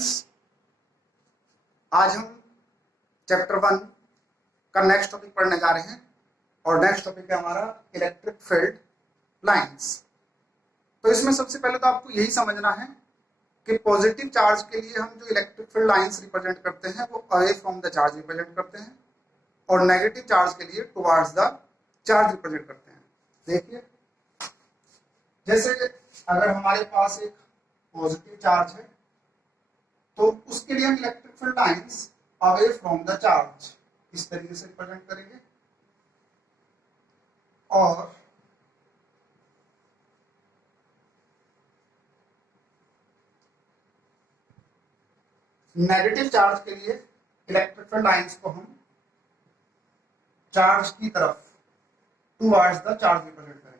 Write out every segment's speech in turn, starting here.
Students, आज हम chapter 1 का नेक्स्ट टॉपिक पढ़ने जा रहे हैं और नेक्स्ट टॉपिक है हमारा इलेक्ट्रिक फील्ड लाइंस। तो इसमें सबसे पहले तो आपको यही समझना है कि पॉजिटिव चार्ज के लिए हम जो इलेक्ट्रिक फील्ड लाइंस रिप्रेजेंट करते हैं वो away from the charge represent करते हैं और नेगेटिव चार्ज के लिए टुवर्ड्स द चार्ज रिप्रेजेंट करते हैं। देखिए, जैसे अगर हमारे पास एक पॉजिटिव चार्ज है तो उसके लिए हम electric field lines away from the charge इस तरीके से रिप्रेजेंट करेंगे और नेगेटिव चार्ज के लिए इलेक्ट्रिक फील्ड लाइंस को हम चार्ज की तरफ टुवर्ड्स द चार्ज रिप्रेजेंट करेंगे।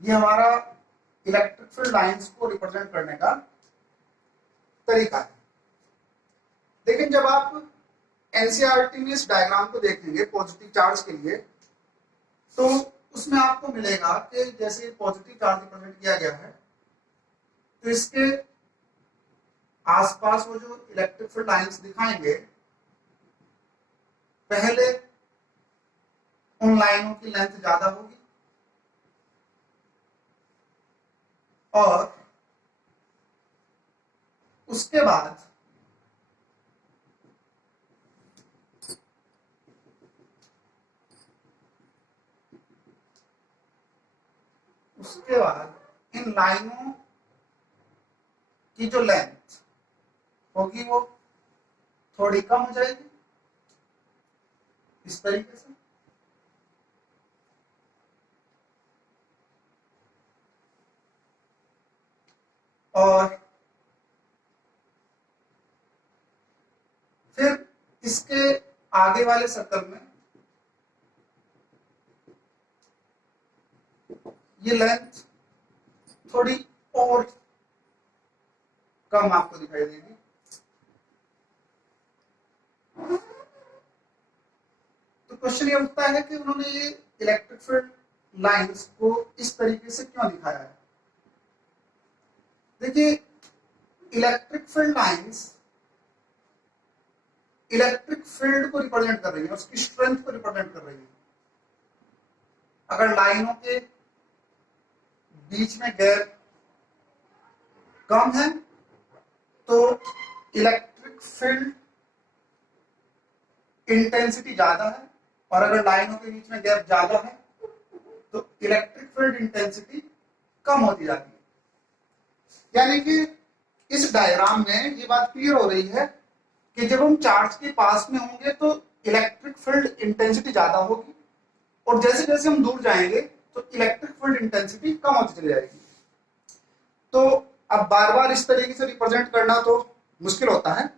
ये हमारा इलेक्ट्रिक फील्ड लाइंस को रिप्रेजेंट करने का तरीका है। लेकिन जब आप एनसीईआरटी में इस डायग्राम को देखेंगे पॉजिटिव चार्ज के लिए तो उसमें आपको मिलेगा कि जैसे पॉजिटिव चार्ज रिप्रेजेंट किया गया है तो इसके आसपास वो जो इलेक्ट्रिक फील्ड लाइंस दिखाएंगे पहले उन लाइनों की लेंथ ज्यादा होगी और उसके बाद इन लाइनों की जो लेंथ होगी वो थोड़ी कम हो जाएगी इस तरीके से। और फिर इसके आगे वाले सर्कल में ये लेंथ थोड़ी और कम आपको दिखाई देगी। तो क्वेश्चन ये उठता है कि उन्होंने ये इलेक्ट्रिक फील्ड लाइंस को इस तरीके से क्यों दिखाया है। देखिए, electric field lines electric field को रिप्रेजेंट कर रही है, उसकी स्ट्रेंथ को रिप्रेजेंट कर रही है। अगर लाइनों के बीच में गैप कम है तो इलेक्ट्रिक फील्ड इंटेंसिटी ज्यादा है और अगर लाइनों के बीच में गैप ज्यादा है तो इलेक्ट्रिक फील्ड इंटेंसिटी कम होती जाती है। यानी कि इस डायग्राम में ये बात क्लियर हो रही है कि जब हम चार्ज के पास में होंगे तो इलेक्ट्रिक फील्ड इंटेंसिटी ज्यादा होगी और जैसे जैसे हम दूर जाएंगे तो इलेक्ट्रिक फील्ड इंटेंसिटी कम होती चली जाएगी। तो अब बार बार इस तरीके से रिप्रेजेंट करना तो मुश्किल होता है,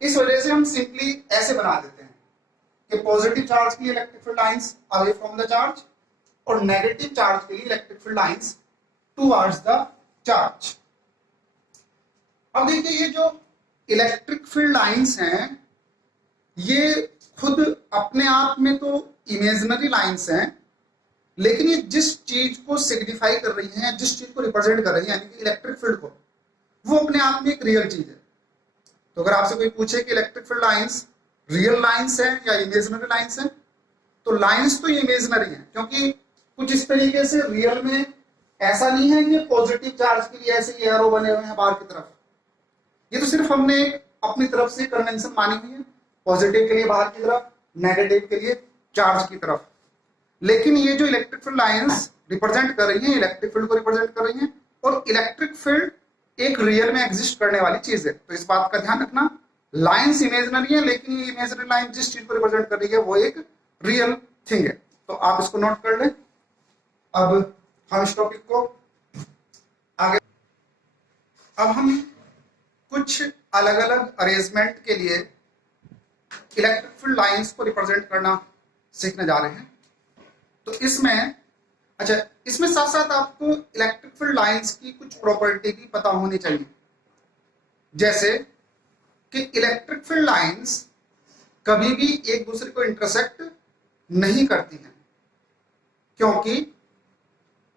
इस वजह से हम सिंपली ऐसे बना देते हैं कि पॉजिटिव चार्ज के लिए electric field lines away from the charge और नेगेटिव चार्ज के लिए electric field lines towards the charge. अब देखिए, ये जो इलेक्ट्रिक फील्ड लाइंस हैं ये खुद अपने आप में तो इमेजिनरी लाइंस हैं, लेकिन ये जिस चीज को सिग्निफाई कर रही हैं, जिस चीज को रिप्रेजेंट कर रही हैं यानी कि इलेक्ट्रिक फील्ड को, वो अपने आप में एक रियल चीज है। तो अगर आपसे कोई पूछे कि electric field lines real lines हैं या इमेजिनरी लाइंस हैं, तो लाइंस तो इमेजिनरी हैं, क्योंकि कुछ इस तरीके से रियल में ऐसा नहीं है कि पॉजिटिव चार्ज के लिए ऐसे एरो बने हुए हैं बाहर की तरफ। ये तो सिर्फ हमने अपनी तरफ से कन्वेंशन मानी हुई है, पॉजिटिव के लिए बाहर की तरफ, नेगेटिव के लिए चार्ज की तरफ। लेकिन ये जो इलेक्ट्रिक फील्ड लाइंस रिप्रेजेंट कर रही हैं इलेक्ट्रिक फील्ड को रिप्रेजेंट कर रही हैं और इलेक्ट्रिक फील्ड एक रियल में एग्जिस्ट करने वाली चीज है। तो इस बात का ध्यान रखना, लाइंस इमेजिनरी है लेकिन ये इमेजिनरी लाइन जिस चीज को रिप्रेजेंट कर रही है वो एक रियल थिंग है। तो आप इसको नोट कर लें। अब हम इस टॉपिक को आगे, अब हम कुछ अलग अलग अरेंजमेंट के लिए इलेक्ट्रिक फील्ड लाइंस को रिप्रेजेंट करना सीखने जा रहे हैं। तो इसमें साथ साथ आपको इलेक्ट्रिक फील्ड लाइंस की कुछ प्रॉपर्टी भी पता होनी चाहिए, जैसे कि इलेक्ट्रिक फील्ड लाइंस कभी भी एक दूसरे को इंटरसेक्ट नहीं करती हैं, क्योंकि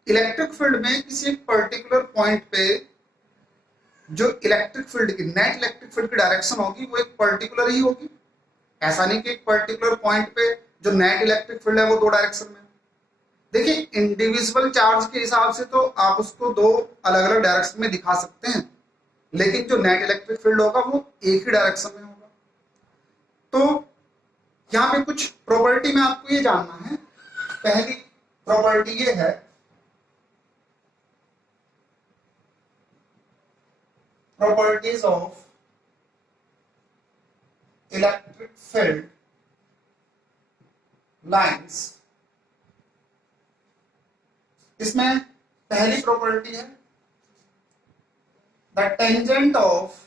इलेक्ट्रिक फील्ड में किसी एक पर्टिकुलर पॉइंट पे जो इलेक्ट्रिक फील्ड की नेट इलेक्ट्रिक फील्ड की डायरेक्शन होगी वो एक पर्टिकुलर ही होगी। ऐसा नहीं कि एक पर्टिकुलर पॉइंट पे जो नेट इलेक्ट्रिक फील्ड है वो दो डायरेक्शन में। देखिए इंडिविजुअल चार्ज के हिसाब से तो आप उसको दो अलग अलग डायरेक्शन में दिखा सकते हैं, लेकिन जो नेट इलेक्ट्रिक फील्ड होगा वो एक ही डायरेक्शन में होगा। तो यहाँ पे कुछ प्रॉपर्टी में आपको ये जानना है। पहली प्रॉपर्टी ये है properties of electric field lines। इसमें पहली प्रॉपर्टी है the tangent of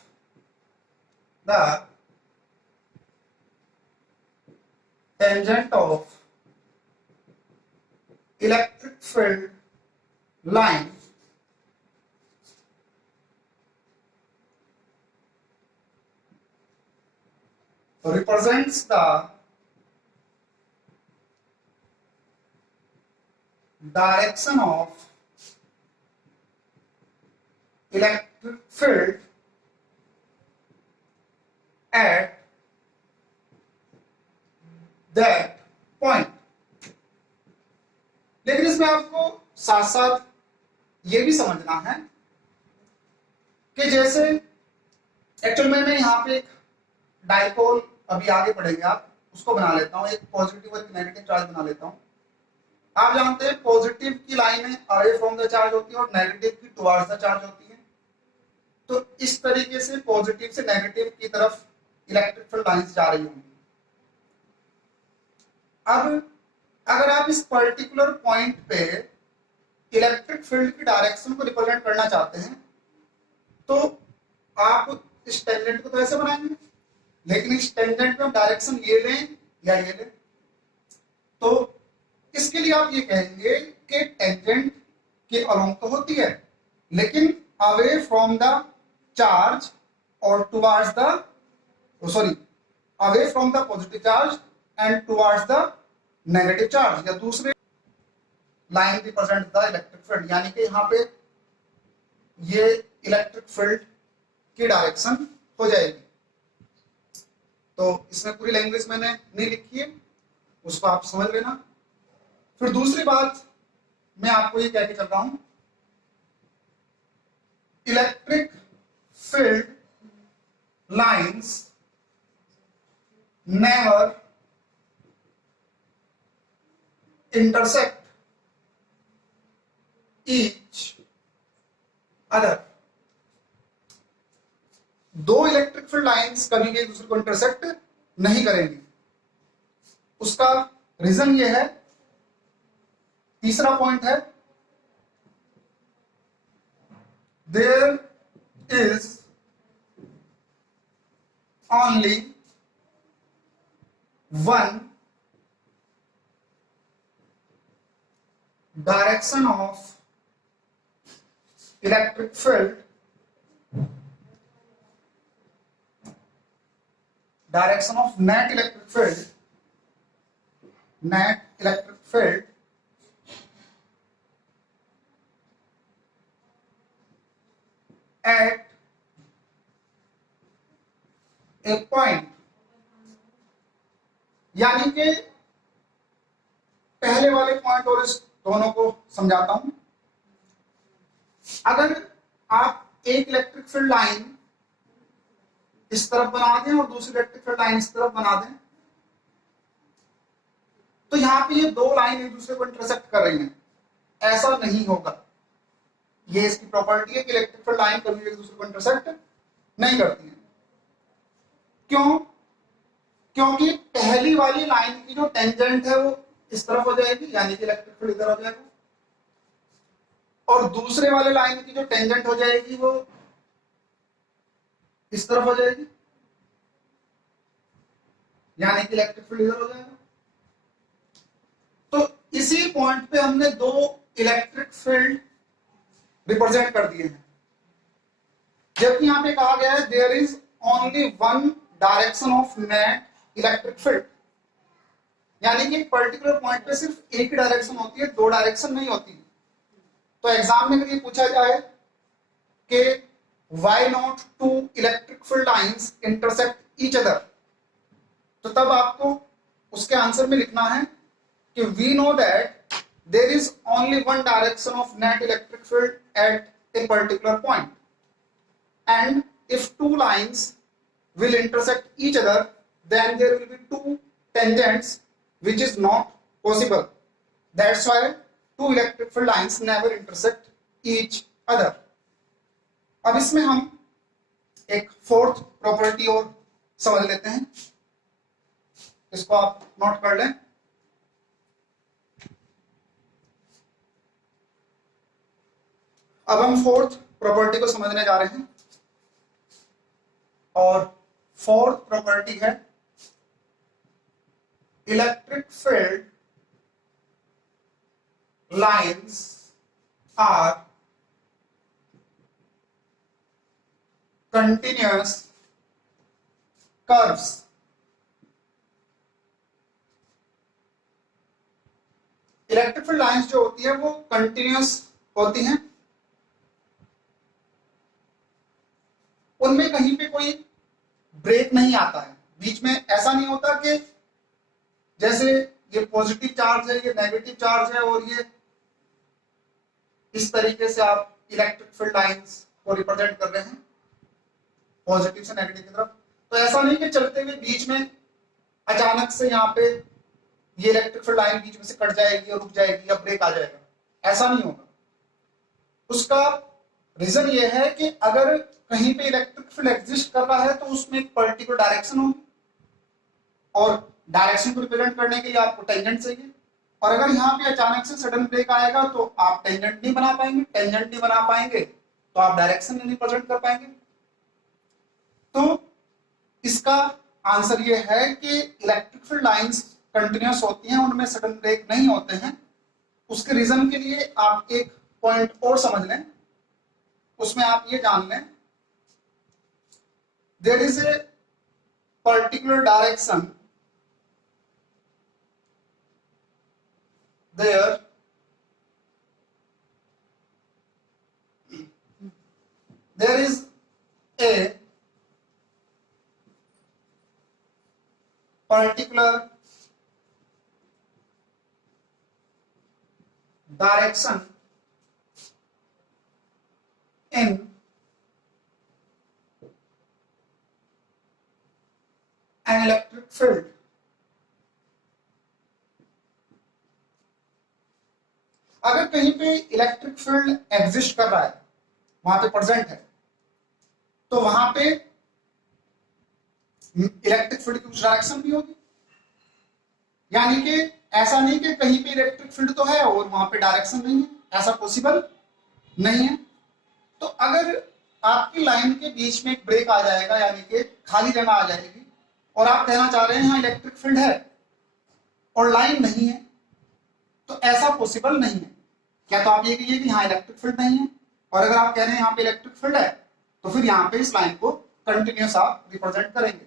electric field line represents the direction of electric field at that point। लेकिन इसमें आपको साथ साथ ये भी समझना है कि जैसे एक्चुअल में मैं यहाँ पे एक डाइपोल, अभी आगे पढ़ेंगे आप, उसको बना लेता हूँ, एक पॉजिटिव और नेगेटिव चार्ज बना लेता हूँ। आप जानते हैं पॉजिटिव की लाइनें अवे फ्रॉम द चार्ज होती है और नेगेटिव की टुवर्ड्स द चार्ज होती है। तो इस तरीके से पॉजिटिव से नेगेटिव की तरफ इलेक्ट्रिक फील्ड लाइंस जा रही होंगी। अब अगर आप इस पर्टिकुलर पॉइंट पे इलेक्ट्रिक फील्ड की डायरेक्शन को रिप्रेजेंट करना चाहते हैं तो आप इस टेंजेंट को तो ऐसे बनाएंगे, लेकिन इस टेंजेंट में डायरेक्शन ये लें या ये लें। तो इसके लिए आप ये कहेंगे कि टेंजेंट के अलोंग तो होती है, लेकिन अवे फ्रॉम द चार्ज और towards the sorry away from the positive charge and towards the negative charge, या दूसरे line represent the electric field. यानी कि यहाँ पे ये इलेक्ट्रिक फील्ड की डायरेक्शन हो जाएगी। तो इसमें पूरी लैंग्वेज मैंने नहीं लिखी है, उसको आप समझ लेना। फिर दूसरी बात मैं आपको ये कह के चल रहा हूं, electric field lines never intersect each other। दो इलेक्ट्रिक फील्ड लाइंस कभी भी एक दूसरे को इंटरसेक्ट नहीं करेंगी। उसका रीजन ये है, तीसरा पॉइंट है, there is only one direction of electric field, direction of net electric field at a point। यानी कि पहले वाले पॉइंट और इस दोनों को समझाता हूं। अगर आप एक इलेक्ट्रिक फील्ड लाइन इस तरफ बना दें और दूसरी इलेक्ट्रिक फील्ड लाइन इस तरफ बना दें, तो यहां पे ये दो लाइन एक दूसरे को इंटरसेक्ट कर रही हैं। ऐसा नहीं होगा। ये इसकी प्रॉपर्टी है कि इलेक्ट्रिक फील्ड लाइन कभी एक दूसरे को इंटरसेक्ट नहीं करती है। क्यों? क्योंकि पहली वाली लाइन की जो टेंजेंट है वो इस तरफ हो जाएगी, यानी कि इलेक्ट्रिक फील्ड इधर हो जाएगा, और दूसरे वाले लाइन की जो टेंजेंट हो जाएगी वो इस तरफ हो जाएगी, यानी कि इलेक्ट्रिक फील्ड इधर हो जाएगा। तो इसी पॉइंट पे हमने दो इलेक्ट्रिक फील्ड रिप्रेजेंट कर दिए हैं। जबकि यहां पे कहा गया है there is only one direction of net electric field, यानी कि एक पर्टिकुलर पॉइंट पे सिर्फ एक ही डायरेक्शन होती है, दो डायरेक्शन नहीं होती। तो एग्जाम में अगर ये पूछा जाए कि why not two electric field lines intersect each other, तो तब आपको उसके आंसर में लिखना है कि we know that there is only one direction of net electric field at a particular point, and if two lines will intersect each other, then there will be two tangents, which is not possible. That's why two electric field lines never intersect each other. अब इसमें हम एक fourth property और समझ लेते हैं, इसको आप नोट कर लें। अब हम फोर्थ प्रॉपर्टी को समझने जा रहे हैं, और फोर्थ प्रॉपर्टी है electric field lines are continuous curves. Electric field lines जो होती है वो कंटिन्यूअस होती हैं, उनमें कहीं पे कोई ब्रेक नहीं आता है, बीच में ऐसा नहीं होता कि जैसे ये पॉजिटिव चार्ज है, ये नेगेटिव चार्ज है, और ये इस तरीके से आप इलेक्ट्रिक फील्ड लाइंस को रिप्रेजेंट कर रहे हैं पॉजिटिव से नेगेटिव की तरफ। तो ऐसा नहीं कि चलते हुए बीच में अचानक से यहाँ पे ये इलेक्ट्रिक फील्ड लाइन बीच में से कट जाएगी और रुक जाएगी या ब्रेक आ जाएगा, ऐसा नहीं होगा। उसका रीजन ये है कि अगर कहीं पे इलेक्ट्रिक फील्ड एग्जिस्ट कर रहा है तो उसमें एक पर्टिकुलर डायरेक्शन होगी, और डायरेक्शन को रिप्रेजेंट करने के लिए आपको टेंजेंट चाहिए, और अगर यहाँ पे अचानक से सडन ब्रेक आएगा तो आप टेंजेंट नहीं बना पाएंगे, टेंजेंट नहीं बना पाएंगे तो आप डायरेक्शन नहीं रिप्रेजेंट कर पाएंगे। तो इसका आंसर ये है कि इलेक्ट्रिक फील्ड लाइंस कंटिन्यूअस होती हैं, उनमें सडन ब्रेक नहीं होते हैं। उसके रीजन के लिए आप एक पॉइंट और समझ लें, उसमें आप ये जान लें, there is a particular direction there is a particular direction in an electric field अगर कहीं पे इलेक्ट्रिक फील्ड एग्जिस्ट कर रहा है, वहां पे प्रेजेंट है, तो वहां पे इलेक्ट्रिक फील्ड की कुछ डायरेक्शन भी होगी। यानी कि ऐसा नहीं कि कहीं पे इलेक्ट्रिक फील्ड तो है और वहां पे डायरेक्शन नहीं है, ऐसा पॉसिबल नहीं है। तो अगर आपकी लाइन के बीच में एक ब्रेक आ जाएगा, यानी कि खाली जगह आ जाएगी, और आप कहना चाह रहे हैं यहाँ इलेक्ट्रिक फील्ड है और लाइन नहीं है, तो ऐसा पॉसिबल नहीं है। क्या तो आप ये कहिए कि यहाँ इलेक्ट्रिक फील्ड नहीं है, और अगर आप कह रहे हैं यहाँ पे इलेक्ट्रिक फील्ड है, तो फिर यहाँ पे इस लाइन को कंटिन्यूअस आप रिप्रेजेंट करेंगे।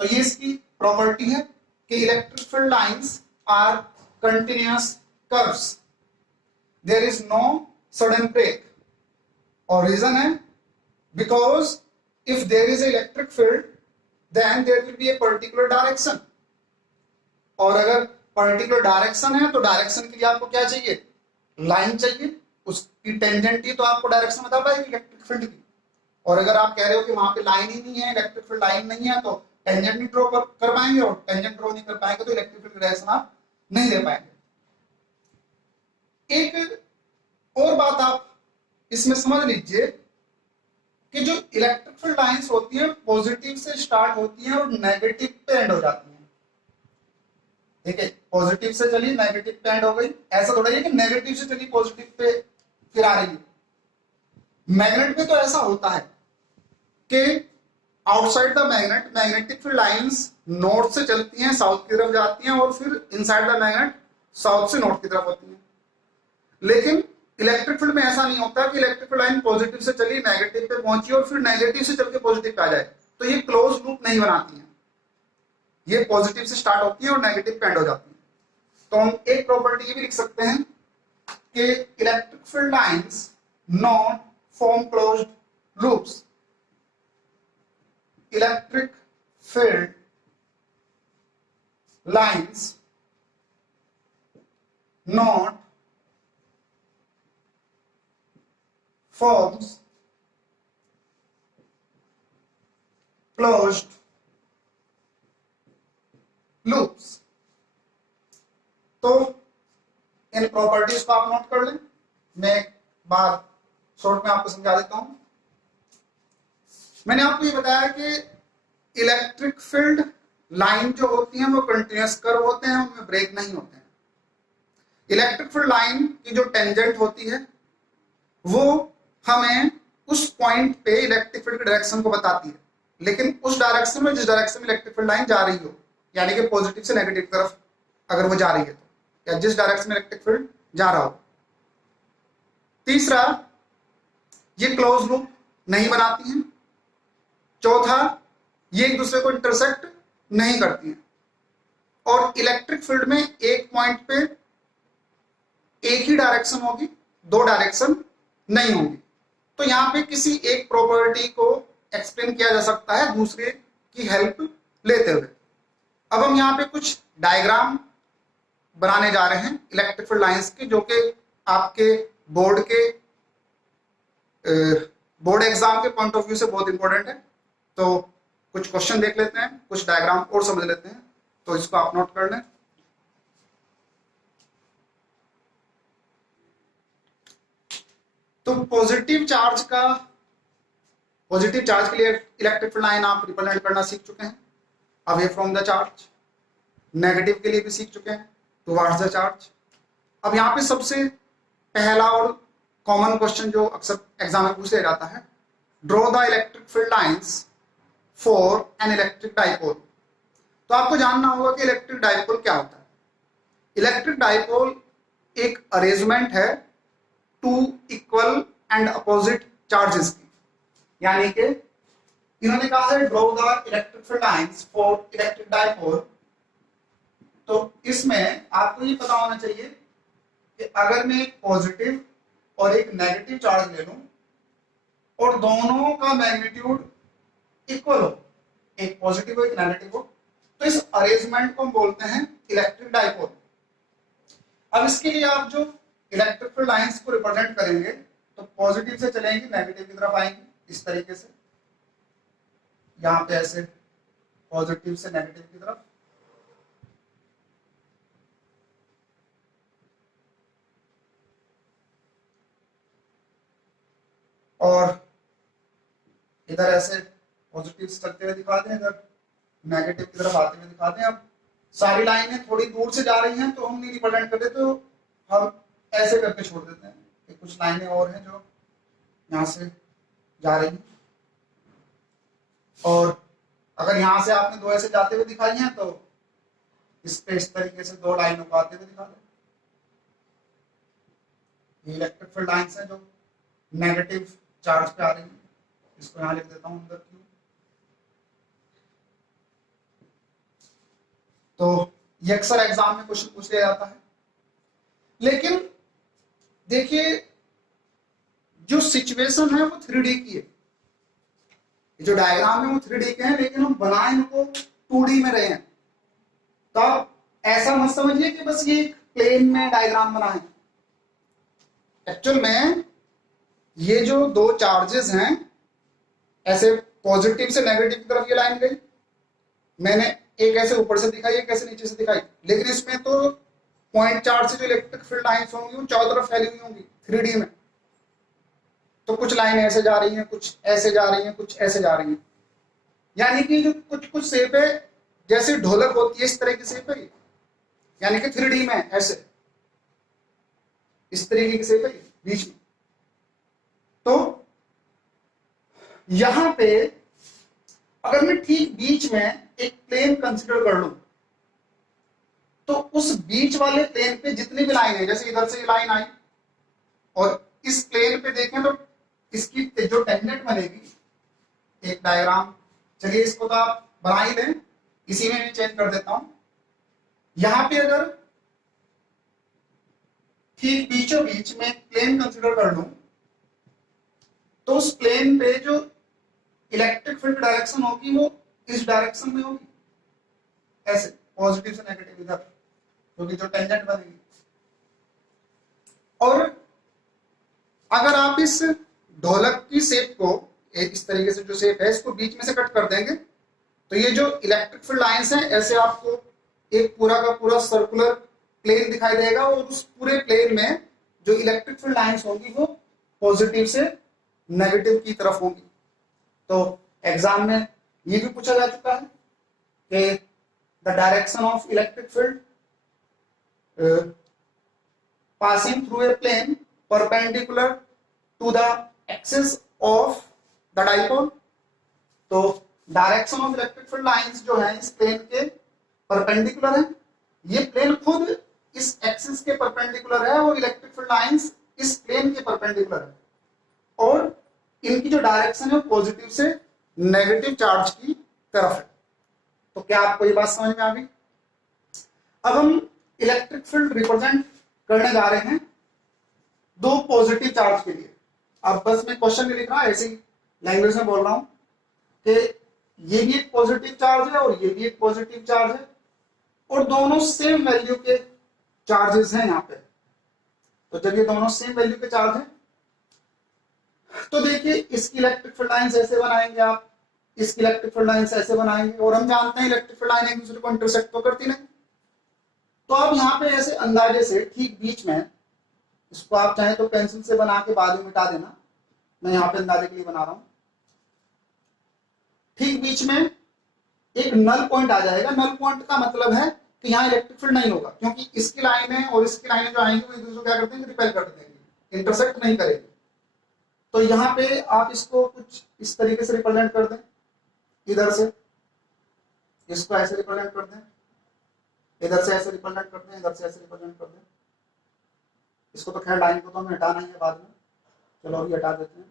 तो ये इसकी प्रॉपर्टी है कि electric field lines are continuous curves, there is no sudden break. और रीजन है because if there is electric field then there will be a particular direction, और अगर पर्टिकुलर डायरेक्शन है तो डायरेक्शन के लिए आपको क्या चाहिए, लाइन चाहिए, उसकी टेंजेंट ही तो आपको डायरेक्शन बता पाएगी इलेक्ट्रिक फील्ड की। और अगर आप कह रहे हो कि वहां पे लाइन ही नहीं है, इलेक्ट्रिक फील्ड लाइन नहीं है, तो टेंजेंट नहीं ड्रॉ कर पाएंगे, और टेंजेंट ड्रॉ नहीं कर पाएंगे तो इलेक्ट्रिक फील्ड डायरेक्शन आप नहीं दे पाएंगे। एक और बात आप इसमें समझ लीजिए कि जो इलेक्ट्रिक फील्ड लाइंस होती है पॉजिटिव से स्टार्ट होती है और नेगेटिव पे एंड हो जाती है। ठीक है, पॉजिटिव से चली नेगेटिव पे एंड हो गई, ऐसा थोड़ा है कि नेगेटिव से चली पॉजिटिव पे फिर आ रही है। मैग्नेट में तो ऐसा होता है कि outside the magnet magnetic field lines north से चलती हैं, साउथ की तरफ जाती हैं, और फिर इनसाइड द मैग्नेट साउथ से नॉर्थ की तरफ होती हैं। लेकिन इलेक्ट्रिक फील्ड में ऐसा नहीं होता कि इलेक्ट्रिक फील्ड लाइन पॉजिटिव से चली नेगेटिव पे पहुंची और फिर नेगेटिव से चल के पॉजिटिव पे आ जाए, तो ये क्लोज लूप नहीं बनाती है। ये पॉजिटिव से स्टार्ट होती है और नेगेटिव पे एंड हो जाती है। तो हम एक प्रॉपर्टी ये भी लिख सकते हैं कि electric field lines not form closed loops, electric field lines not forms closed loops। तो इन प्रॉपर्टीज को आप नोट कर लें, मैं एक बार शॉर्ट में आपको समझा देता हूं। मैंने आपको ये बताया कि इलेक्ट्रिक फील्ड लाइन जो होती है वो कंटिन्यूअस कर्व होते हैं, उनमें ब्रेक नहीं होते हैं। इलेक्ट्रिक फील्ड लाइन की जो टेंजेंट होती है वो हमें उस पॉइंट पे इलेक्ट्रिक फील्ड की डायरेक्शन को बताती है, लेकिन उस डायरेक्शन में जिस डायरेक्शन में इलेक्ट्रिक फील्ड लाइन जा रही हो, यानी कि पॉजिटिव से नेगेटिव की तरफ अगर वो जा रही है तो, या जिस डायरेक्शन में इलेक्ट्रिक फील्ड जा रहा हो। तीसरा, ये क्लोज लूप नहीं बनाती हैं। चौथा, ये एक दूसरे को इंटरसेक्ट नहीं करती हैं। और इलेक्ट्रिक फील्ड में एक पॉइंट पे एक ही डायरेक्शन होगी, दो डायरेक्शन नहीं होंगी। तो यहां पे किसी एक प्रॉपर्टी को एक्सप्लेन किया जा सकता है दूसरे की हेल्प लेते हुए। अब हम यहाँ पे कुछ डायग्राम बनाने जा रहे हैं इलेक्ट्रिक फील्ड लाइंस के, जो कि आपके बोर्ड एग्जाम के पॉइंट ऑफ व्यू से बहुत इंपॉर्टेंट है। तो कुछ क्वेश्चन देख लेते हैं, कुछ डायग्राम और समझ लेते हैं, तो इसको आप नोट कर लें। तो पॉजिटिव चार्ज के लिए इलेक्ट्रिक फील्ड लाइन आप रिप्रेजेंट करना सीख चुके हैं, away from the charge. Negative के लिए भी सीख चुके हैं, टुवर्ड्स द चार्ज। अब यहाँ पे सबसे पहला और कॉमन क्वेश्चन जो अक्सर एग्जाम में पूछ लिया जाता है, draw the electric field lines for an electric dipole. तो आपको जानना होगा कि इलेक्ट्रिक डाइपोल क्या होता है। इलेक्ट्रिक डाइपोल एक अरेंजमेंट है two equal and opposite charges की, यानी कि इन्होंने कहा है draw the electric field lines for electric dipole. तो इसमें आपको ये पता होना चाहिए कि अगर मैं एक पॉजिटिव और एक नेगेटिव चार्ज ले लूं और दोनों का मैग्नीट्यूड इक्वल हो, एक पॉजिटिव हो एक नेगेटिव हो, तो इस अरेंजमेंट को हम बोलते हैं इलेक्ट्रिक डाइपोल। अब इसके लिए आप जो इलेक्ट्रिक फील्ड लाइंस को रिप्रेजेंट करेंगे तो पॉजिटिव से चलेंगे, नेगेटिव की तरफ आएंगे, इस तरीके से, यहां पे ऐसे पॉजिटिव से नेगेटिव की तरफ। और इधर ऐसे पॉजिटिव से चलते हुए दिखा दें, इधर नेगेटिव की तरफ आते हुए दिखा दें। अब सारी लाइनें थोड़ी दूर से जा रही हैं तो हम नहीं रिप्रेजेंट करते, तो हम ऐसे करके छोड़ देते हैं कि कुछ लाइनें और हैं जो यहां से जा रही हैं। और अगर यहां से आपने दो ऐसे जाते हुए दिखाई हैं तो इस पे इस तरीके से दो लाइनों को आते हुए दिखा दें। ये इलेक्ट्रिक फील्ड लाइंस हैं जो नेगेटिव चार्ज पे आ रही है। इसको यहां लिख देता हूं अंदर क्यू। तो ये अक्सर एग्जाम में क्वेश्चन पूछ लिया जाता है। लेकिन देखिए, जो सिचुएशन है वो 3D की है, जो डायग्राम है वो 3D के हैं, लेकिन हम बनाए इनको 2D में रहे हैं। तो आप ऐसा मत समझिए कि बस ये एक प्लेन में डायग्राम बना है। एक्चुअल में ये जो दो चार्जेस हैं, ऐसे पॉजिटिव से नेगेटिव की तरफ ये लाइन गई, मैंने एक ऐसे ऊपर से दिखाई, एक ऐसे नीचे से दिखाई, लेकिन इसमें तो पॉइंट चार्ज से जो इलेक्ट्रिक फील्ड लाइंस होंगी वो चारों तरफ फैली हुई होंगी 3D में। तो कुछ लाइन ऐसे जा रही हैं, कुछ ऐसे जा रही हैं, कुछ ऐसे जा रही हैं, यानी कि जो कुछ शेप है जैसे ढोलक होती है इस तरह की शेप है, यानी कि 3D में ऐसे इस तरीके की शेप है बीच में। तो यहां पे अगर मैं ठीक बीच में एक प्लेन कंसीडर कर लूं तो उस बीच वाले प्लेन पे जितनी भी लाइन है, जैसे इधर से लाइन आई और इस प्लेन पे देखें तो इसकी जो टेंजेंट बनेगी, एक डायग्राम, चलिए इसको तो आप बना ही लें, इसी में मैं चेंज कर देता हूं। यहां पे अगर ठीक बीचों बीच में प्लेन कंसिडर कर लूं, तो उस प्लेन पे जो इलेक्ट्रिक फील्ड डायरेक्शन होगी वो इस डायरेक्शन में होगी, ऐसे पॉजिटिव से नेगेटिव इधर, क्योंकि जो टेंजेंट बनेगी। और अगर आप इस ढोलक की शेप को इस तरीके से, जो शेप है इसको बीच में से कट कर देंगे, तो ये जो इलेक्ट्रिक फील्ड लाइंस हैं ऐसे आपको एक पूरा का पूरा सर्कुलर प्लेन दिखाई देगा, और उस पूरे प्लेन में जो इलेक्ट्रिक फील्ड लाइंस होंगी वो पॉजिटिव से नेगेटिव की तरफ होंगी। तो एग्जाम में ये भी पूछा जा चुका है कि the direction of electric field passing through a plane perpendicular to the axis of the dipole। तो direction of electric field lines जो है इस प्लेन के परपेंडिकुलर है, ये प्लेन खुद इस एक्सिस के परपेंडिकुलर है और इलेक्ट्रिक फील्ड लाइंस इस प्लेन के परपेंडिकुलर है, और इनकी जो डायरेक्शन है पॉजिटिव से नेगेटिव चार्ज की तरफ है। तो क्या आपको ये बात समझ में आ गई? अब हम इलेक्ट्रिक फील्ड रिप्रेजेंट करने जा रहे हैं दो पॉजिटिव चार्ज के लिए। अब बस मैं क्वेश्चन नहीं लिख रहा, ऐसी लैंग्वेज में बोल रहा हूं कि ये भी एक पॉजिटिव चार्ज है और ये भी एक पॉजिटिव चार्ज है, और दोनों सेम वैल्यू के चार्जेस हैं यहाँ पे। तो जब ये दोनों सेम वैल्यू के चार्ज हैं, तो देखिए इसकी इलेक्ट्रिक फील्ड लाइंस ऐसे बनाएंगे आप, इसकी इलेक्ट्रिक फील्ड लाइंस ऐसे बनाएंगे, और हम जानते हैं इलेक्ट्रिक फील्ड लाइन एक दूसरे को इंटरसेक्ट तो करती नहीं। तो अब यहाँ पे ऐसे अंदाजे से ठीक बीच में, इसको आप चाहे तो पेंसिल से बना के बाद में मिटा देना, मैं यहाँ पे अंदाजे के लिए बना रहा हूं। ठीक बीच में एक नल पॉइंट आ जाएगा। नल पॉइंट का मतलब है कि यहाँ इलेक्ट्रिक फील्ड नहीं होगा, क्योंकि इसकी लाइनें और इसकी लाइनें जो आएंगी वो एक दूसरे को क्या करते हैं, रिपेल कर देंगे, इंटरसेक्ट नहीं करेगी। तो यहाँ पे आप इसको कुछ इस तरीके से रिप्रेजेंट कर दें, इधर से इसको ऐसे रिप्रेजेंट कर दें, इधर से ऐसे रिप्रेजेंट कर दें, इधर से ऐसे रिप्रेजेंट कर दें। इसको तो खैर लाइन को तो हमें हटाना ही है बाद में, चलो अभी हटा देते हैं।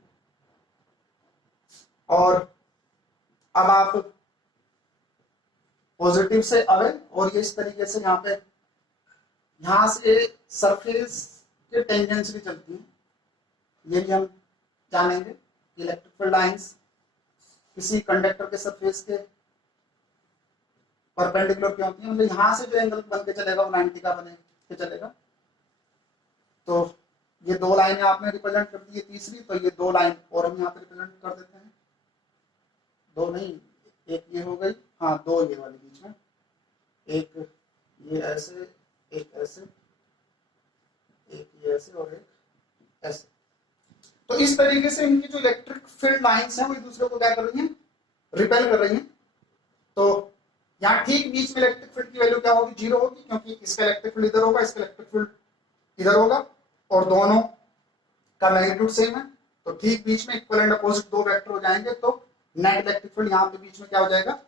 और अब आप पॉजिटिव से आए और ये इस तरीके से यहाँ पे, यहां से सरफेस के टेंजेंशियली चलती है, ये भी हम जानेंगे। इलेक्ट्रिक फील्ड लाइंस किसी कंडक्टर के सरफेस के परपेंडिकुलर क्यों होती है, मतलब यहां से जो एंगल बन के चलेगा वो 90 का बने के चलेगा। तो ये दो लाइनें आपने रिप्रेजेंट कर दी, है तीसरी, तो ये दो लाइन और हम यहाँ पे रिप्रेजेंट कर देते हैं। दो नहीं, एक ये हो गई, हाँ दो ये वाली बीच में, एक ये ऐसे, एक ऐसे, एक ये ऐसे और एक ऐसे। तो इस तरीके से इनकी जो इलेक्ट्रिक फील्ड लाइंस हैं वो एक दूसरे को क्या कर रही हैं, रिपेल कर रही हैं। तो यहाँ ठीक बीच में इलेक्ट्रिक फील्ड की वैल्यू क्या होगी, 0 होगी, क्योंकि इसका इलेक्ट्रिक फील्ड इधर होगा, इसका इलेक्ट्रिक फील्ड इधर होगा, और दोनों का मैग्नीट्यूड सेम है। तो ठीक बीच में इक्वल एंड अपोजिट दो वेक्टर हो जाएंगे, तो नेट इलेक्ट्रिक फील्ड यहाँ पे बीच में क्या हो जाएगा,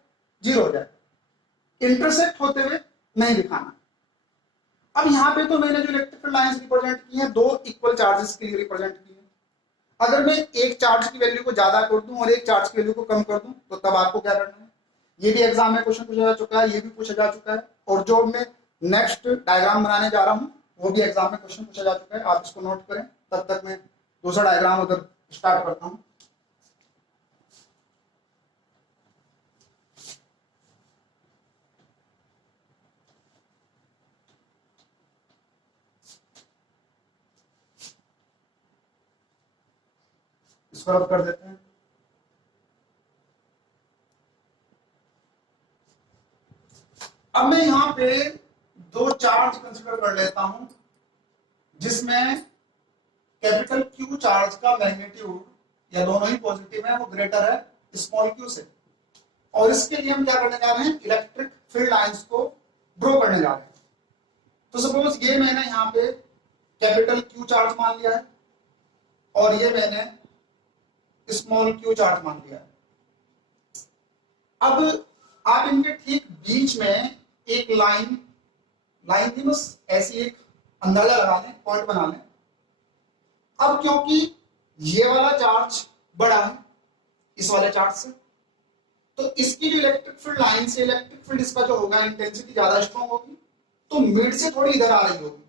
0 हो जाएगा। इंटरसेक्ट होते हुए नहीं दिखाना। अब यहाँ पे तो मैंने जो इलेक्ट्रिक फील्ड लाइंस रिप्रेजेंट की है, दो इक्वल चार्जेस के लिए रिप्रेजेंट की है। अगर मैं एक चार्ज की वैल्यू को ज्यादा कर दूं और एक चार्ज की वैल्यू को कम कर दूं, तो तब आपको क्या करना है, ये भी एग्जाम में क्वेश्चन पूछा जा चुका है, ये भी पूछा जा चुका है, और जो मैं नेक्स्ट डायग्राम बनाने जा रहा हूं वो भी एग्जाम में क्वेश्चन पूछा जा चुका है। आप इसको नोट करें, तब तक मैं दूसरा डायग्राम उधर स्टार्ट करता हूं। इसको रब कर देते हैं। अब मैं यहां पे दो चार्ज कंसीडर कर लेता हूं, जिसमें कैपिटल क्यू चार्ज का मैग्नीट्यूड, या दोनों ही पॉजिटिव है, वो ग्रेटर है स्मॉल क्यू से। और इसके लिए हम क्या करने जा रहे हैं, इलेक्ट्रिक फील्ड लाइंस को ड्रॉ करने जा रहे हैं। तो सपोज ये मैंने यहाँ पे कैपिटल क्यू चार्ज मान लिया है, और ये मैंने स्मॉल क्यू चार्ज मान लिया है। अब आप इनके ठीक बीच में एक लाइन थी, बस ऐसी एक अंदाजा लगा लें, पॉइंट बना लें। अब क्योंकि ये वाला चार्ज बड़ा है इस वाले चार्ज से, तो इसकी जो इलेक्ट्रिक फील्ड लाइन से इलेक्ट्रिक फील्ड इसका जो होगा इंटेंसिटी ज्यादा स्ट्रॉन्ग होगी, तो मिड से थोड़ी इधर आ रही होगी,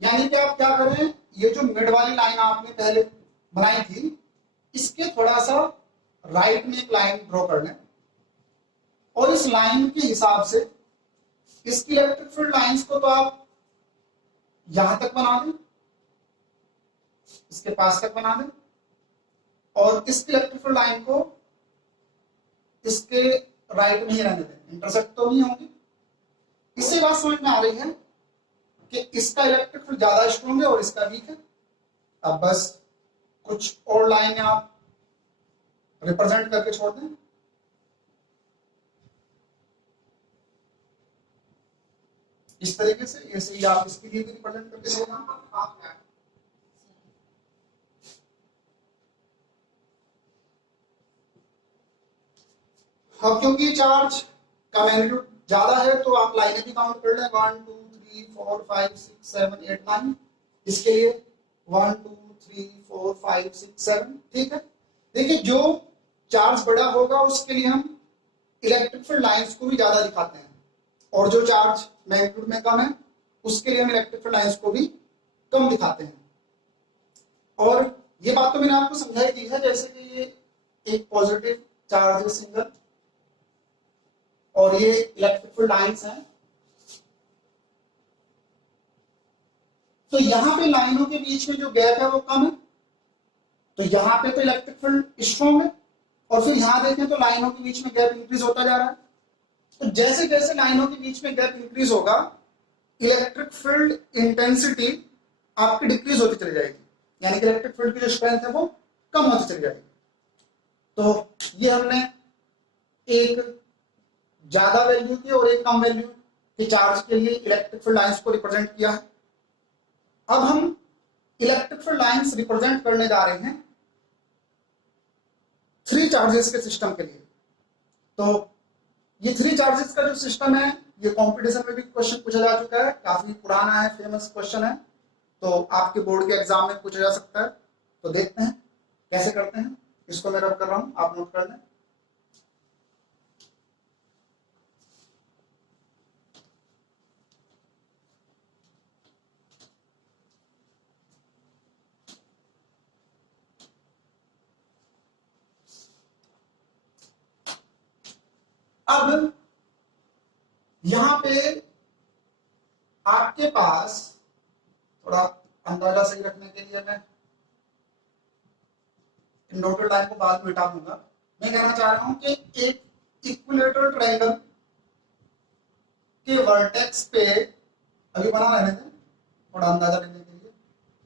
यानी कि आप क्या करें, ये जो मिड वाली लाइन आपने पहले बनाई थी, इसके थोड़ा सा राइट में एक लाइन ड्रॉ कर लें और इस लाइन के हिसाब से इसकी इलेक्ट्रिक फील्ड लाइंस को तो आप यहां तक बना दें, इसके पास तक बना दें, और इसकी इलेक्ट्रिक फील्ड लाइन को इसके राइट में ही रहने दें, इंटरसेक्ट तो नहीं होंगी। इससे बात समझ में आ रही है कि इसका इलेक्ट्रिक फील्ड ज्यादा स्ट्रॉन्ग है और इसका वीक है। अब बस कुछ और लाइन आप रिप्रेजेंट करके छोड़ दें। इस तरीके से ऐसे ही आप इसके लिए भी रिप्रेजेंट करके छोड़ दें। अब क्योंकि चार्ज का मैग्नीट्यूड ज्यादा है तो आप लाइनें भी काउंट कर लें, 1 2 3 4 5 6 7 8 9। इसके लिए 1 2 3 4 5 6 7। ठीक है, देखिए जो चार्ज बड़ा होगा उसके लिए हम इलेक्ट्रिक फील्ड लाइंस को भी ज्यादा दिखाते हैं, और जो चार्ज मैग्नीट्यूड में कम है उसके लिए हम इलेक्ट्रिक फील्ड लाइंस को भी कम दिखाते हैं। और ये बात तो मैंने आपको समझाई दी है, जैसे कि ये एक पॉजिटिव चार्ज है सिंगल, और ये इलेक्ट्रिक फील्ड लाइंस हैं। तो यहां पे लाइनों के बीच में जो गैप है वो कम है, तो यहां पे तो इलेक्ट्रिक फील्ड स्ट्रॉन्ग है, और फिर यहां देखें तो लाइनों के बीच में गैप इंक्रीज होता जा रहा है। तो जैसे जैसे लाइनों के बीच में गैप इंक्रीज होगा, इलेक्ट्रिक फील्ड इंटेंसिटी आपकी डिक्रीज होती चली जाएगी, यानी कि इलेक्ट्रिक फील्ड की जो स्ट्रेंथ है वो कम होती चली जाएगी। तो ये हमने एक ज्यादा वैल्यू की और एक कम वैल्यू के चार्ज के लिए इलेक्ट्रिक फील्ड लाइंस को रिप्रेजेंट किया है। अब हम इलेक्ट्रिक फील्ड लाइंस रिप्रेजेंट करने जा रहे हैं 3 चार्जेस के सिस्टम के लिए। तो ये 3 चार्जेस का जो सिस्टम है, ये कॉम्पिटिशन में भी क्वेश्चन पूछा जा चुका है, काफी पुराना है, फेमस क्वेश्चन है, तो आपके बोर्ड के एग्जाम में पूछा जा सकता है। तो देखते हैं कैसे करते हैं। इसको मैं रब कर रहा हूं, आप नोट कर लें। अब यहां पे आपके पास थोड़ा अंदाजा सही रखने के लिए मैं डॉटेड लाइन को बाद में मिटा दूंगा। मैं कहना चाह रहा हूं कि एक इक्विलेटरल ट्रायंगल के वर्टेक्स पे अभी बना रहने दें, थोड़ा अंदाजा लेने के लिए,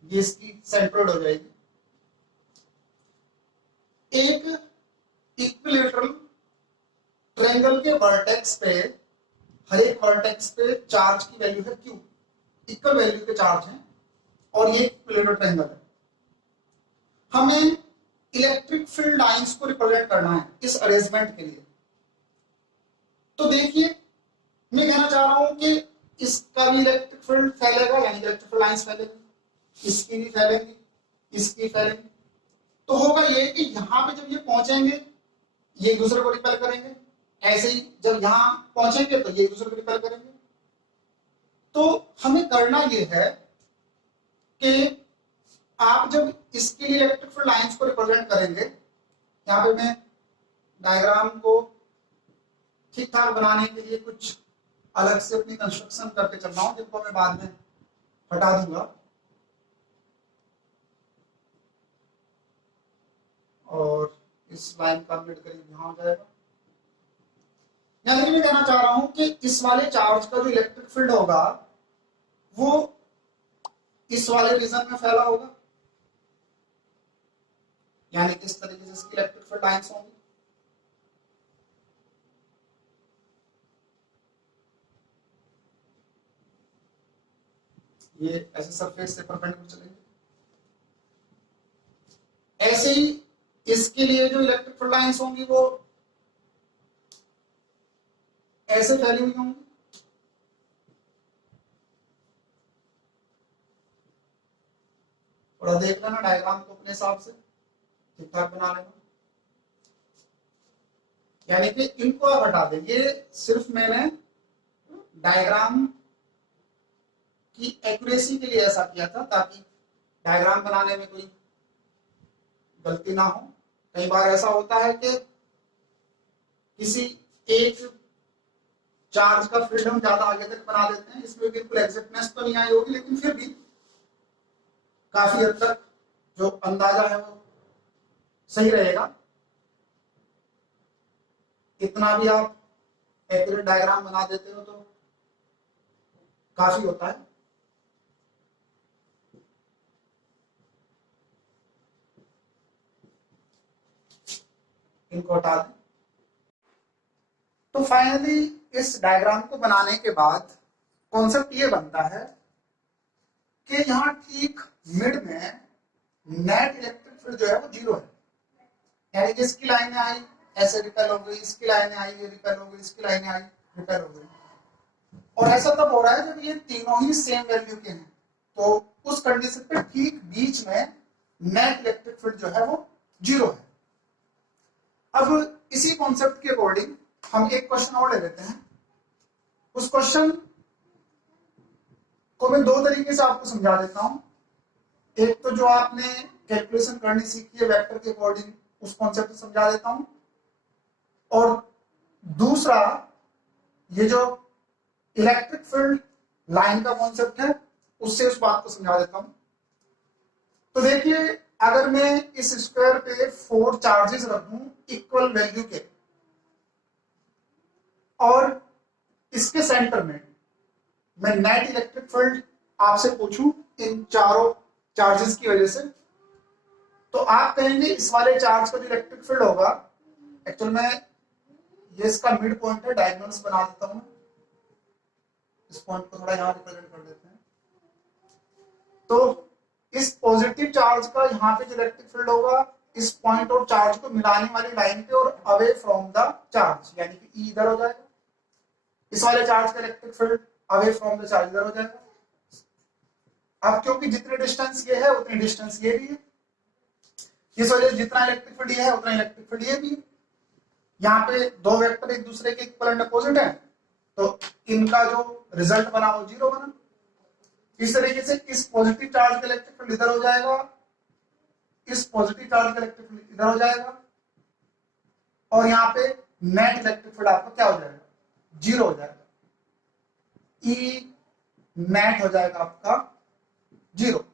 ये इसकी सेंट्रोइड हो जाएगी। एक इक्विलेटरल ट्रायंगल के वर्टेक्स पे, हर एक वर्टेक्स पे चार्ज की वैल्यू है Q, इक्वल वैल्यू के चार्ज हैं, और ये इक्विलेटरल ट्रायंगल है। हमें इलेक्ट्रिक फील्ड लाइंस को रिप्रेजेंट करना है इस अरेंजमेंट के लिए। तो देखिए, मैं कहना चाह रहा हूं कि इसका भी इलेक्ट्रिक फील्ड फैलेगा, यानी इलेक्ट्रिक फील्ड लाइंस फैलेगी, इसकी भी फैलेगी, इसकी फैलेगी। तो होगा ये कि यहां पे जब ये पहुंचेंगे ये एक दूसरे को रिपेल करेंगे, ऐसे ही जब यहां पहुंचेंगे तो ये एक दूसरे को रिपेल करेंगे। तो हमें करना ये है कि आप जब इसके लिए इलेक्ट्रिक फील्ड लाइंस को रिप्रेजेंट करेंगे, यहां पे मैं डायग्राम को ठीक ठाक बनाने के लिए कुछ अलग से अपनी कंस्ट्रक्शन करके चल रहा हूं, जिनको मैं बाद में हटा दूंगा। और इस लाइन का मिड करीब यहां हो जाएगा। यानी कि मैं कहना चाह रहा हूं कि इस वाले चार्ज का जो इलेक्ट्रिक फील्ड होगा वो इस वाले रीजन में फैला होगा, यानी कि इस तरीके से इसकी इलेक्ट्रिक फील्ड लाइंस होंगी। ये ऐसे सरफेस से परपेंडिकुलर चलेंगे। ऐसे ही इसके लिए जो इलेक्ट्रिक फील्ड लाइंस होंगी वो ऐसे फैली हुई होंगी। थोड़ा देख लेना डायग्राम को अपने हिसाब से ठीक ठाक बना लेना, यानी कि इनको आप हटा दें। ये सिर्फ मैंने डायग्राम की एक्यूरेसी के लिए ऐसा किया था ताकि डायग्राम बनाने में कोई गलती ना हो। कई बार ऐसा होता है कि किसी एक चार्ज का फील्ड हम ज्यादा आगे तक बना देते हैं, इसमें बिल्कुल एग्जैक्टनेस तो नहीं आई होगी, लेकिन फिर भी काफी हद तक जो अंदाजा है वो सही रहेगा। इतना भी आप एक्यूरेट डायग्राम बना देते हो तो काफी होता है। इनको हटा दें। तो फाइनली इस डायग्राम को बनाने के बाद कॉन्सेप्ट ये बनता है कि यहां ठीक मिड में नेट इलेक्ट्रिक फील्ड जो है वो 0 है, यानी कि इसकी लाइनें आई ऐसे रिपेल हो गई, इसकी लाइनें आई ये रिपेल हो गई, इसकी लाइनें आई रिपेल हो गई। और ऐसा तब हो रहा है जब ये तीनों ही सेम वैल्यू के हैं, तो उस कंडीशन पे ठीक बीच में नेट इलेक्ट्रिक फील्ड जो है वो 0 है। अब इसी कॉन्सेप्ट के अकॉर्डिंग हम एक क्वेश्चन और ले लेते हैं। उस क्वेश्चन को मैं दो तरीके से आपको समझा देता हूं। एक तो जो आपने कैलकुलेशन करनी सीखी है वेक्टर के अकॉर्डिंग, उस कॉन्सेप्ट को समझा देता हूं, और दूसरा ये जो इलेक्ट्रिक फील्ड लाइन का कॉन्सेप्ट है उससे उस बात को समझा देता हूं। तो देखिए, अगर मैं इस स्क्वायर पे 4 चार्जेस रख दूं इक्वल वैल्यू के, और इसके सेंटर में मैं नेट इलेक्ट्रिक फील्ड आपसे पूछूं इन चारों चार्जेस की वजह से, तो आप कहेंगे इस वाले चार्ज का जो इलेक्ट्रिक फील्ड होगा, एक्चुअल में ये इसका मिड पॉइंट है, डायगोनल्स बना देता हूं, इस पॉइंट को थोड़ा यहां रिप्रेजेंट कर देते हैं। तो इस पॉजिटिव चार्ज का यहाँ पे जो इलेक्ट्रिक फील्ड होगा इस पॉइंट और चार्ज को मिलाने वाली लाइन पे और अवे फ्रॉम द चार्ज, यानी कि ई इधर हो जाएगा। इस वाले चार्ज का electric field away from the charge इधर हो जाएगा। अब क्योंकि जितने डिस्टेंस ये है उतनी डिस्टेंस ये भी है, इस वजह से जितना इलेक्ट्रिक फील्ड ये है उतना इलेक्ट्रिक फील्ड ये भी है। यहाँ पे दो वेक्टर एक दूसरे के इक्वल एंड अपोजिट है, तो इनका जो रिजल्ट बना वो 0 बना। इस तरीके से इस पॉजिटिव चार्ज का इलेक्ट्रिक फील्ड इधर हो जाएगा, इस पॉजिटिव चार्ज का इलेक्ट्रिक फील्ड इधर हो जाएगा, और यहाँ पे नेट इलेक्ट्रिक फील्ड आपका क्या हो जाएगा, 0 हो जाएगा। ई नेट हो जाएगा आपका 0।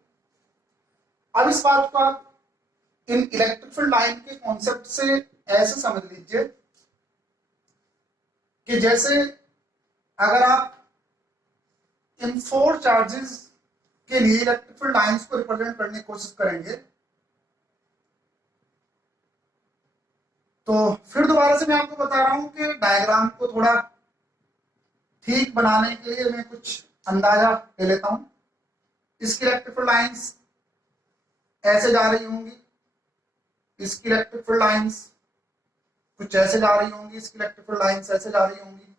अब इस बात को आप इन इलेक्ट्रिक फील्ड लाइन के कॉन्सेप्ट से ऐसे समझ लीजिए कि जैसे अगर आप इन 4 चार्जेस के लिए इलेक्ट्रिक फील्ड लाइंस को रिप्रेजेंट करने की कोशिश करेंगे, तो फिर दोबारा से मैं आपको बता रहा हूं कि डायग्राम को थोड़ा ठीक बनाने के लिए मैं कुछ अंदाजा ले लेता हूं। इसकी इलेक्ट्रिक फील्ड लाइंस ऐसे जा रही होंगी, इसकी इलेक्ट्रिक फील्ड लाइंस कुछ ऐसे जा रही होंगी, इसकी इलेक्ट्रिक फील्ड लाइंस ऐसे जा रही होंगी,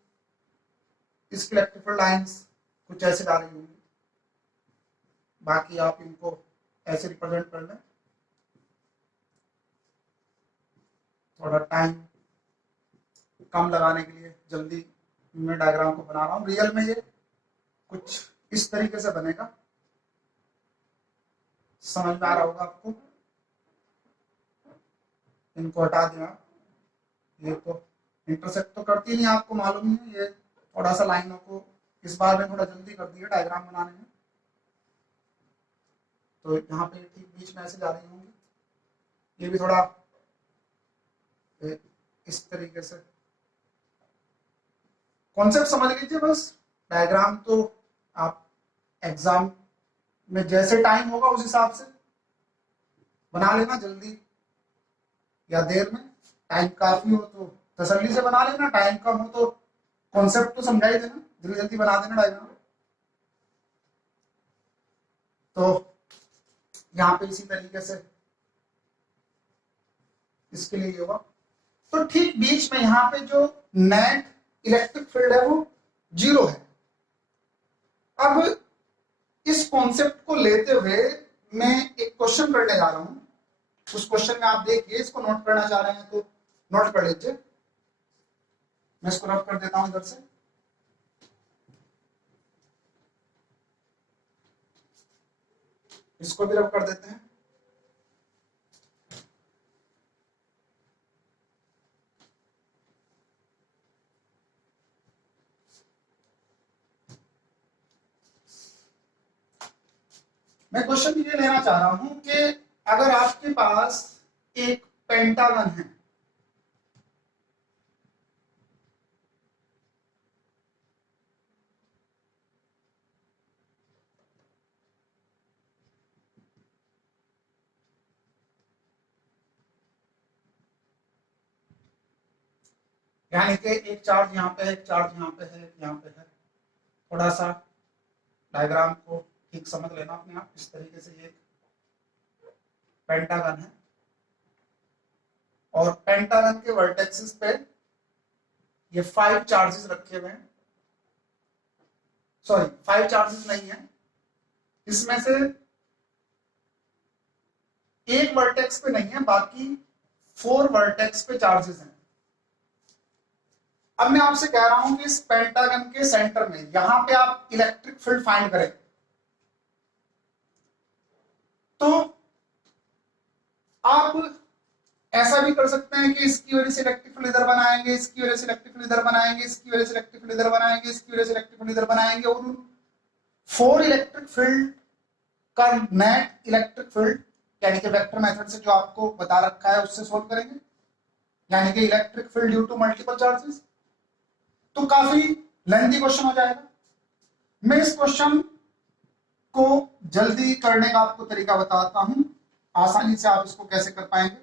इसकी इलेक्ट्रिक फील्ड लाइंस कुछ ऐसे जा रही होंगी। बाकी आप इनको ऐसे रिप्रेजेंट कर लें। थोड़ा टाइम कम लगाने के लिए जल्दी मैं डायग्राम को बना रहा हूं। रियल में ये कुछ इस तरीके से बनेगा, समझ में आ रहा होगा आपको। इनको हटा दें आप, ये तो इंटरसेक्ट तो करती नहीं, आपको मालूम ही है। ये थोड़ा सा लाइनों को इस बार में थोड़ा जल्दी कर दिया डायग्राम बनाने में, तो यहाँ पे ठीक बीच में ऐसे जा रही होंगी। ये भी थोड़ा इस तरीके से कॉन्सेप्ट समझ लीजिए बस। डायग्राम तो आप एग्जाम में जैसे टाइम होगा उस हिसाब से बना लेना, जल्दी या देर में। टाइम काफी हो तो तसल्ली से बना लेना, टाइम कम हो तो कॉन्सेप्ट तो समझा ही देना, जल्दी जल्दी बना देना डायग्राम। तो यहाँ पे इसी तरीके से इसके लिए होगा। तो ठीक बीच में यहाँ पे जो नेट इलेक्ट्रिक फील्ड है वो 0 है। अब इस कॉन्सेप्ट को लेते हुए मैं एक क्वेश्चन करने जा रहा हूं। उस क्वेश्चन में आप देखिए, इसको नोट करना चाह रहे हैं तो नोट कर लीजिए। मैं इसको नोट कर देता हूं इधर से। इसको भी रब कर देते हैं। मैं क्वेश्चन ये लेना चाह रहा हूं कि अगर आपके पास एक पेंटागन है, यानी कि एक चार्ज यहाँ पे है, एक चार्ज यहाँ पे है, यहाँ पे है। थोड़ा सा डायग्राम को ठीक समझ लेना अपने आप। इस तरीके से ये पेंटागन है और पेंटागन के वर्टेक्सेस पे ये 5 चार्जेस रखे हुए हैं। सॉरी, 5 चार्जेस नहीं है, इसमें से एक वर्टेक्स पे नहीं है, बाकी 4 वर्टेक्स पे चार्जेस हैं। अब मैं आपसे कह रहा हूं कि इस पेंटागन के सेंटर में यहां पे आप इलेक्ट्रिक फील्ड फाइंड करें। तो आप ऐसा भी कर सकते हैं कि इसकी वजह से इलेक्ट्रिक फील्ड इधर बनाएंगे, इसकी वजह से इलेक्ट्रिक फील्ड इधर बनाएंगे, इसकी वजह से इलेक्ट्रिक फील्ड इधर बनाएंगे, इसकी वजह से इलेक्ट्रिक फील्ड इधर बनाएंगे, और 4 इलेक्ट्रिक फील्ड का नेट इलेक्ट्रिक फील्ड यानी कि वेक्टर मेथड से जो आपको बता रखा है उससे सोल्व करेंगे, यानी कि electric field due to multiple charges. तो काफी लेंथी क्वेश्चन हो जाएगा। मैं इस क्वेश्चन को जल्दी करने का आपको तरीका बताता हूं, आसानी से आप इसको कैसे कर पाएंगे।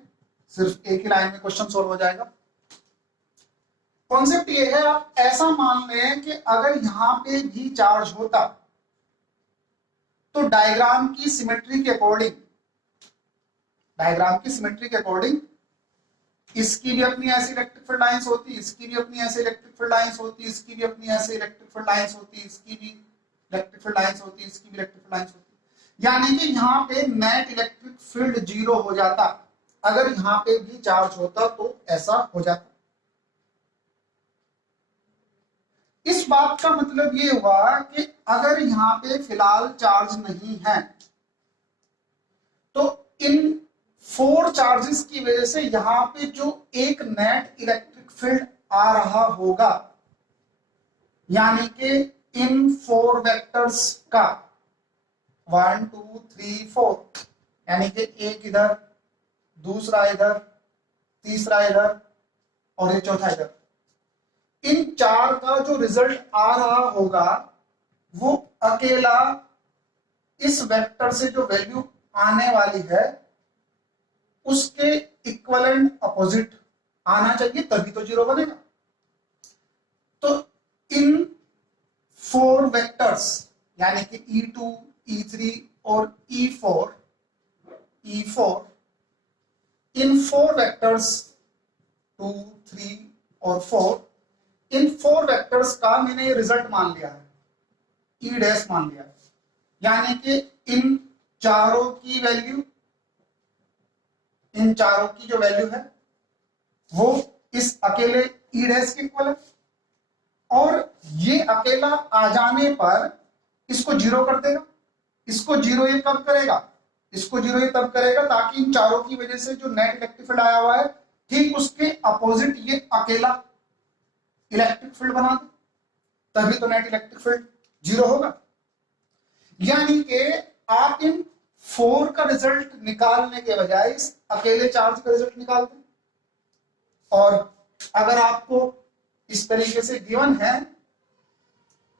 सिर्फ एक ही लाइन में क्वेश्चन सोल्व हो जाएगा। कॉन्सेप्ट ये है, आप ऐसा मान लें कि अगर यहां पे भी चार्ज होता तो डायग्राम की सिमेट्री के अकॉर्डिंग, इसकी भी अपनी ऐसी इलेक्ट्रिक फील्ड लाइंस होती, इसकी भी अपनी ऐसी इलेक्ट्रिक फील्ड लाइंस होती, इसकी भी अपनी ऐसी इलेक्ट्रिक फील्ड लाइंस होती, इसकी भी इलेक्ट्रिक फील्ड लाइंस होती, इसकी भी इलेक्ट्रिक फील्ड लाइंस होती। यानी कि यहाँ पे नेट इलेक्ट्रिक फील्ड 0 हो जाता। अगर यहाँ पे भी चार्ज होता तो ऐसा हो जाता। इस बात का मतलब ये हुआ कि अगर यहाँ पे फिलहाल चार्ज नहीं है तो इन 4 चार्जेस की वजह से यहां पे जो एक नेट इलेक्ट्रिक फील्ड आ रहा होगा, यानी कि इन 4 वेक्टर्स का 1 2 3 4, यानी कि एक इधर, दूसरा इधर, तीसरा इधर और ये चौथा इधर, इन 4 का जो रिजल्ट आ रहा होगा वो अकेला इस वेक्टर से जो वैल्यू आने वाली है उसके इक्विवेलेंट अपोजिट आना चाहिए, तभी तो 0 बनेगा। तो इन 4 वेक्टर्स यानी कि E2, E3 और E4, इन 4 वेक्टर्स 2, 3 और 4, इन 4 वेक्टर्स का मैंने रिजल्ट मान लिया है, E डैश मान लिया है। यानी कि इन चारों की वैल्यू, इन चारों की जो वैल्यू है वो इस अकेले E डैश के इक्वल है, और ये अकेला आ जाने पर इसको 0 कर देगा। इसको 0 ये कब करेगा? इसको 0 ये तब करेगा ताकि इन चारों की वजह से जो नेट इलेक्ट्रिक फील्ड आया हुआ है ठीक उसके अपोजिट ये अकेला इलेक्ट्रिक फील्ड बना दे, तभी तो नेट इलेक्ट्रिक फील्ड 0 होगा। यानी कि आप इन 4 का रिजल्ट निकालने के बजाय इस अकेले चार्ज का रिजल्ट निकाल दें। और अगर आपको इस तरीके से गिवन है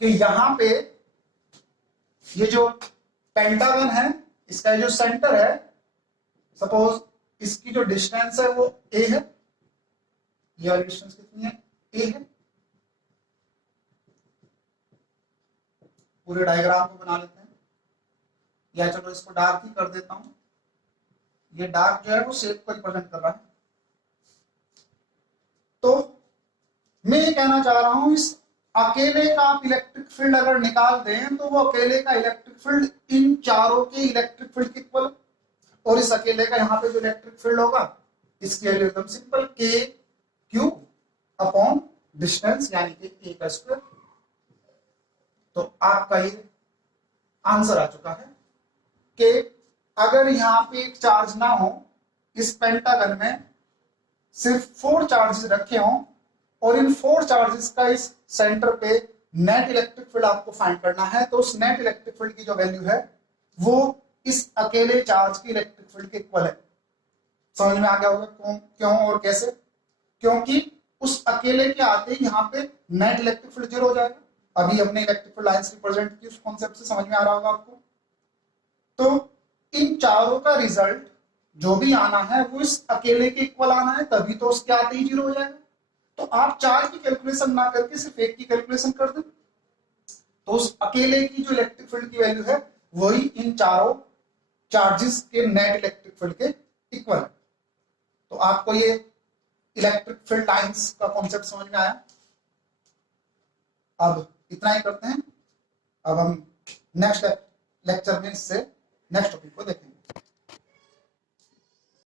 कि यहां पे ये जो पेंटागन है इसका जो सेंटर है, सपोज इसकी जो डिस्टेंस है वो a है, ये वाली डिस्टेंस कितनी है? a है। पूरे डायग्राम को बना लेते हैं, या चलो इसको डार्क ही कर देता हूं। ये डार्क जो है वो शेप को रिप्रेजेंट कर रहा है। तो मैं ये कहना चाह रहा हूं, इस अकेले का आप इलेक्ट्रिक फील्ड अगर निकाल दें तो वो अकेले का इलेक्ट्रिक फील्ड इन चारों के इलेक्ट्रिक फील्ड के इक्वल, और इस अकेले का यहाँ पे जो इलेक्ट्रिक फील्ड होगा इसकी वैल्यू एकदम simple, k Q upon distance यानी कि a का स्क्वायर। तो आपका ये आंसर आ चुका है, k अगर यहाँ पे एक चार्ज ना हो, इस पेंटागन में सिर्फ 4 चार्जेस रखे हों और इन 4 चार्जेस का इस सेंटर पे नेट इलेक्ट्रिक फील्ड आपको फाइंड करना है, तो उस नेट इलेक्ट्रिक फील्ड की जो वैल्यू है वो इस अकेले चार्ज की इलेक्ट्रिक फील्ड के इक्वल है। समझ में आ गया होगा क्यों और कैसे? क्योंकि उस अकेले के आते ही यहाँ पे नेट इलेक्ट्रिक फील्ड 0 हो जाएगा। अभी हमने इलेक्ट्रिक फील्ड लाइंस रिप्रेजेंट की, उस कॉन्सेप्ट से समझ में आ रहा होगा आपको। तो इन चारों का रिजल्ट जो भी आना है वो इस अकेले के इक्वल आना है, तभी तो उसके आते ही 0 हो जाएगा। तो आप 4 की कैलकुलेशन ना करके सिर्फ 1 की कैलकुलेशन कर दें, तो उस अकेले की जो इलेक्ट्रिक फील्ड की वैल्यू है वही इन चारों चार्जेस के नेट इलेक्ट्रिक फील्ड के इक्वल है। तो आपको ये इलेक्ट्रिक फील्ड लाइंस का कॉन्सेप्ट समझ में आया। अब इतना ही करते हैं, अब हम नेक्स्ट लेक्चर में इससे नेक्स्ट टॉपिक को देखेंगे।